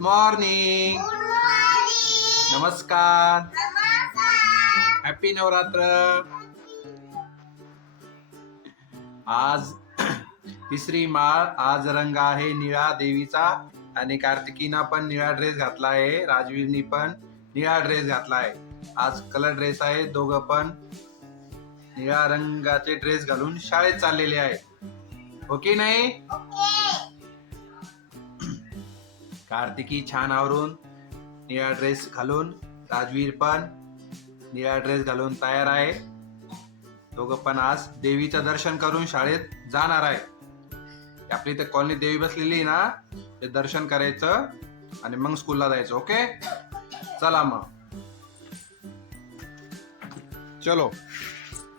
Morning नमस्कार happy Navratri आज तिसरी माळ आज रंग आहे निळा. देवीचा आणि कार्तिकीना पण निळा ड्रेस घातला आहे. राजवीरनी पण निळा ड्रेस घातला आहे. आज कलर ड्रेस आहे. दोघं पण निळ्या रंगाचे ड्रेस घालून शाळेत चाललेले आहेत हो की नाही? हो कार्तिकी छान आवरून निळा ड्रेस घालून राजवीर पण निळा ड्रेस घालून तयार आहे. दोघं पण आज देवीचं दर्शन करून शाळेत जाणार आहे. आपली इथे कॉलनी देवी बसलेली आहे ना ते दर्शन करायचं आणि मग स्कूलला जायचं ओके चला मग. चलो.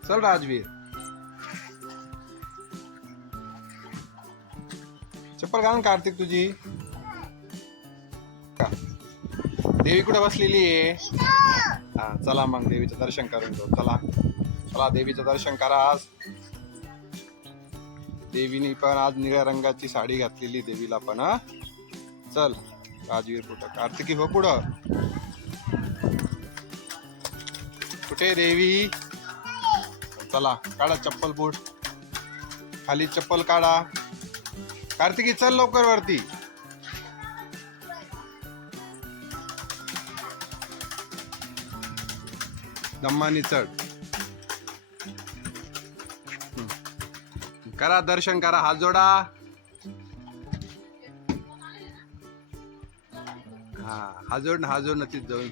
चल राजवीर. चप्पल घाल कार्तिक तुझी. देवी कुठे बसलेली आहे? हा चला मग देवीचं दर्शन करून घेऊ. चला. चला देवीचं दर्शन करा आज. देवीने पण आज निळ्या रंगाची साडी घातलेली देवीला पण हा. चल राजवीर कुठं? कार्तिकी हो पुढं. कुठे आहे देवी? चला काढा चप्पल बूट. खाली चप्पल काढा. कार्तिकी चल लवकर वरती. दम्मानी चढ. करा दर्शन करा. हात जोडा. हा हात हा जोड ना तीच जाऊन.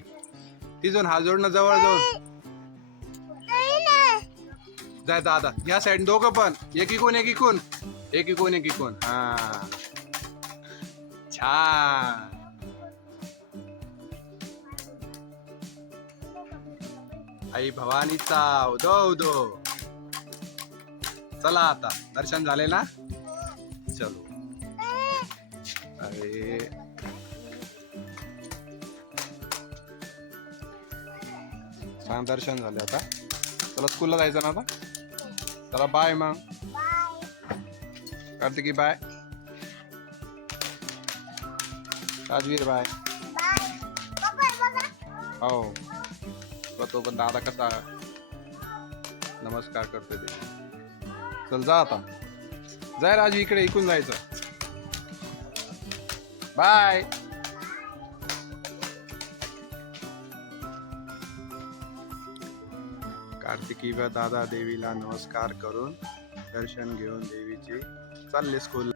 ती जाऊन हा जोड ना जवळ जाऊन. जाय दादा या साईड दोघं पण. एक इकून एक इकून एक इकून एक इकून हा. छान. आई भवानीचा उदो उदो चला आता दर्शन झाले ना? चलो. अरे. छान दर्शन झाले आता. चला स्कूलला जायचं ना आता? चला बाय मग कार्तिकी बाय राजवीर बाय हो. तो पण दादा कसा नमस्कार करतो ते. चल जा आता. जाय राजू इकडे इकून जायचं. बाय कार्तिकी व दादा देवीला नमस्कार करून दर्शन घेऊन देवीचे चालले स्कूल